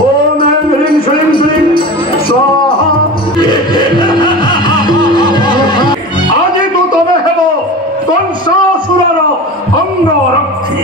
ओम ऐं ह्रीं श्रीं क्लीं स्वाहा আজি তো তবে হেব কংসাসুরর অঙ্গরক্ষী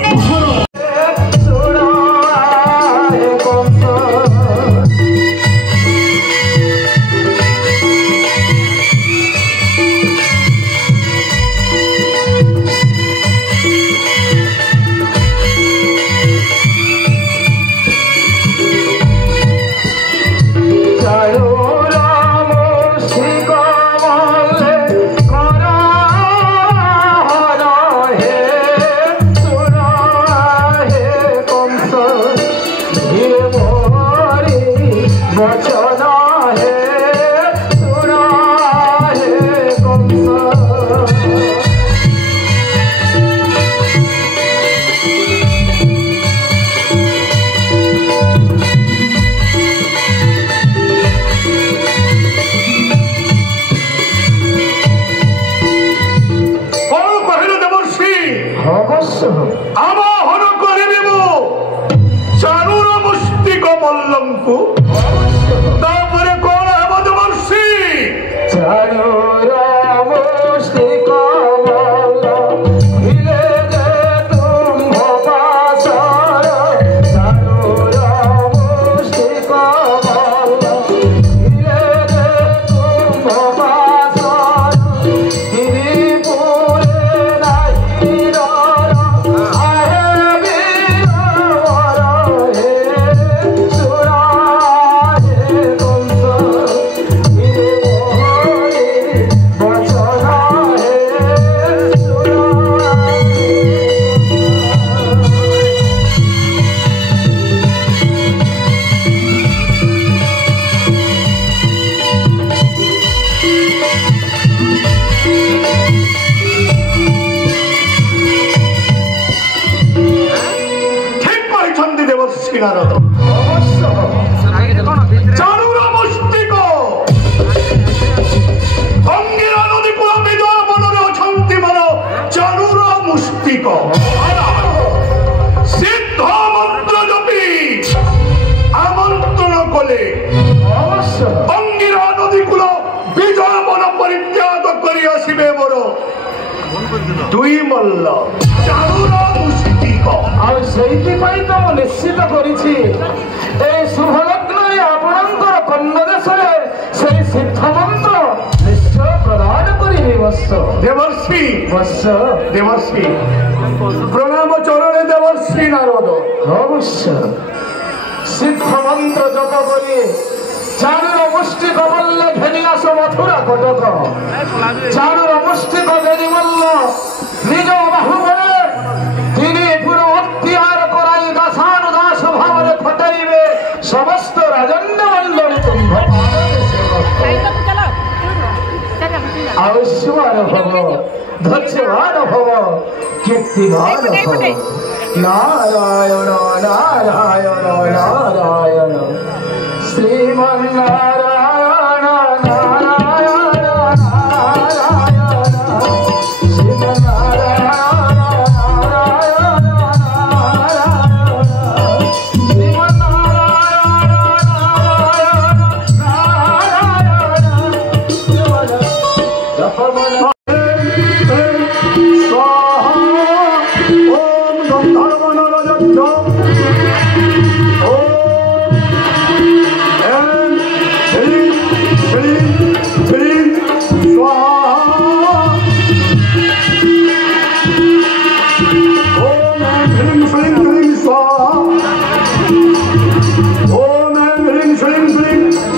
प्रणाम चरणे देवर्षि नारद अवश्य सिद्ध मंत्र जप करी चारुर मुष्टि कमल्ल घेनी आस मथुरा कटक चारुर मुष्टि घेनी मल्ल निज बाहुबले तिनि पुर अख्तियार कराई दासानु दास भावरे खटाइबे समस्त राजन्य मंडली तुम्भ आयुष्मान भव धैर्यवान भव कीर्तिमान भव नारायण नारायण नारायण श्रीमन्नारायण नारायण नारायण श्रीमन्नारायण नारायण नारायण श्रीमन्नारायण नारायण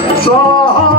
स्वाहा